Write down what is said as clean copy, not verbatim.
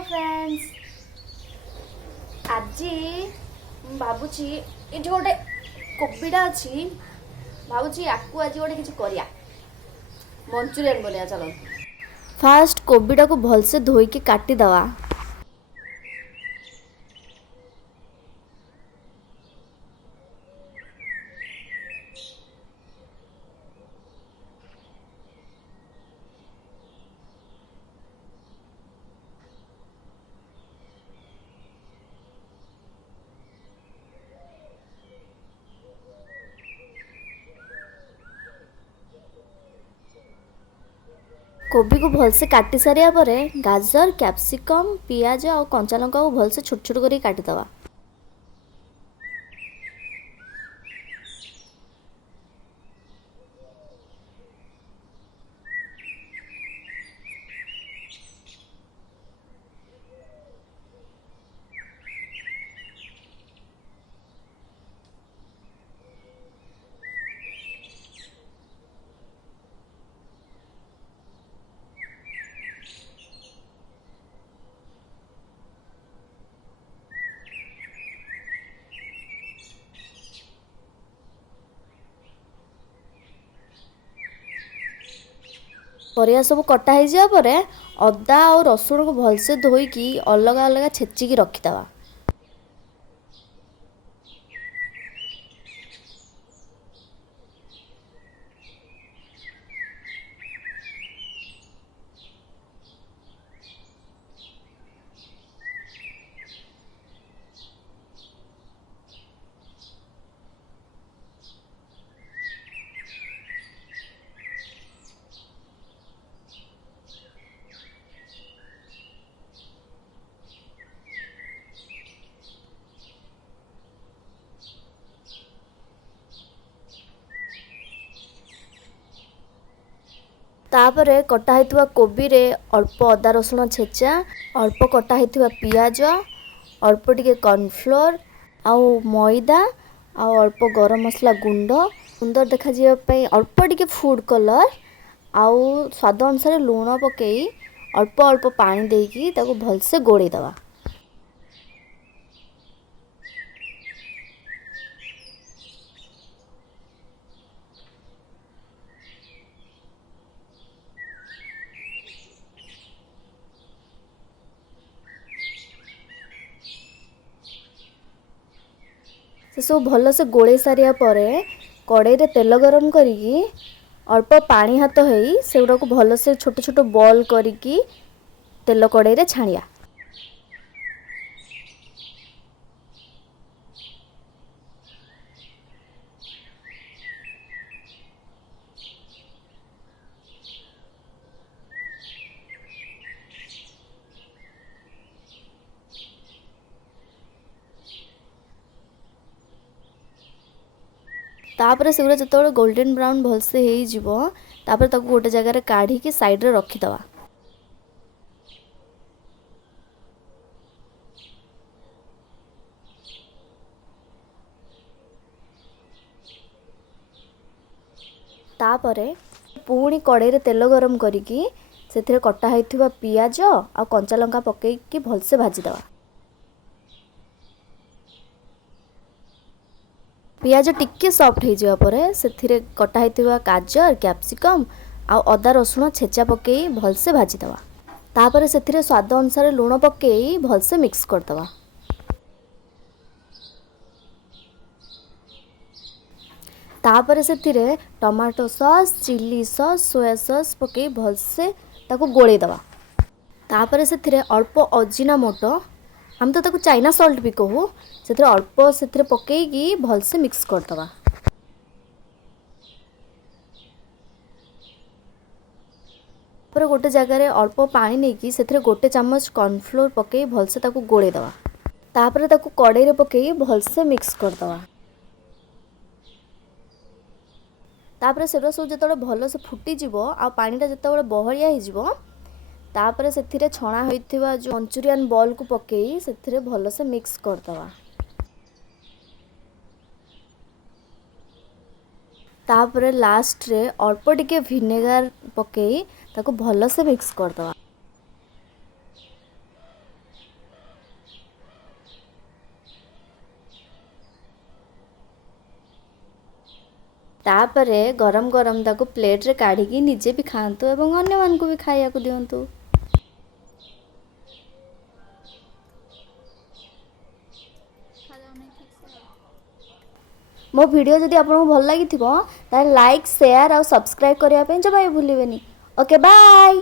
Hello friends आज भावुची ये गोटे कोबीटा अच्छी भावुची आपको आज गोटे किसी करिया मंचूरियन बनिया चलो फास्ट कोबीटा को भलसे धोईकी काटिदेवा। कोबी को भलसे काटी सारिया पर गाजर कैप्सिकम पियाज और कंचा लंका को भलसे छोट छोट कर काटिदेवा। परिया सब कटा हो अदा और रसुण को भलसे धोईकी अलग अलग छेचिकी रखिदेवा। तापरे कटा होइथिबा कोबी रे अल्प अदा रसुण छेचा अल्प कटा होइथिबा पियाज अल्प टिके कॉर्नफ्लोर आउ मैदा आउ अल्प गरम मसला गुंड सुंदर देखा जिया पई अल्प टिके फूड कलर आउ स्वाद अनुसार लूण पकई अल्प अल्प पानी देकी ताको भलसे गोड़े दवा। से सब भल से गोले सारिया पर कड़ाई रे तेल गरम करी अल्प पानी हाथ हो से गुड़ा को भल से छोट छोट बॉल करी तेल कड़ाई रे छाणिया। तापर से जो गोल्डन ब्राउन भलसे हो गोटे जगार काढ़ी साइड रे रखिदवा। तापरे पुणी कड़ाई रे तेल गरम करी से कटा होइथिबा पियाज आ कंचा लंका पकईकी भलसे भाजीदवा। पियाज टिके सॉफ्ट हो जावा से कटा होइथिबा गाजर कैप्सिकम आउ अदा रसुण छेचा पकई भलसे भाजीदवा। तापर से स्वाद अनुसार लूण पकई भलसे मिक्स करदवा। तापर से tomato sauce chilli sauce soya sauce पकई भलसे ताको गोले दवा। तापर से अल्प अजिना मोटो हम तो ताको चाइना सॉल्ट भी कहू से अल्प से पकईकी भलसे मिक्स करदवा। पर गोटे जगार अल्प पानी नहीं से गोटे चम्मच कॉर्नफ्लोर पकई भलसे ताको गोले दवा। तापर ताको कड़ाई रे पकई भलसे मिक्स करदवा। तापर से सब जो भल से फुटीज आ पानीटा जो बहलिया हो तापर से छणा होइथिबा जो मंचूरियन बॉल को पकई से भल से मिक्स करदवा। तापर लास्ट रे अल्प टिके विनेगार पकई ताको भल से मिक्स करदवा। ତାପରେ ଗରମ ଗରମ ତାକୁ ପ୍ଲେଟ୍ରେ କାଢ଼ିକି ନିଜେ ବି ଖାଆନ୍ତୁ ଏବଂ ଅନ୍ୟମାନଙ୍କୁ ବି ଖାଇବାକୁ ଦିଅନ୍ତୁ। ମୋ ଭିଡ଼ିଓ ଯଦି ଆପଣଙ୍କୁ ଭଲ ଲାଗିଥିବ ତାହେଲେ ଲାଇକ୍ ସେୟାର ଆଉ ସବସ୍କ୍ରାଇବ୍ କରିବା ପାଇଁ ଜମା ବି ଭୁଲିବେନି। Okay bye.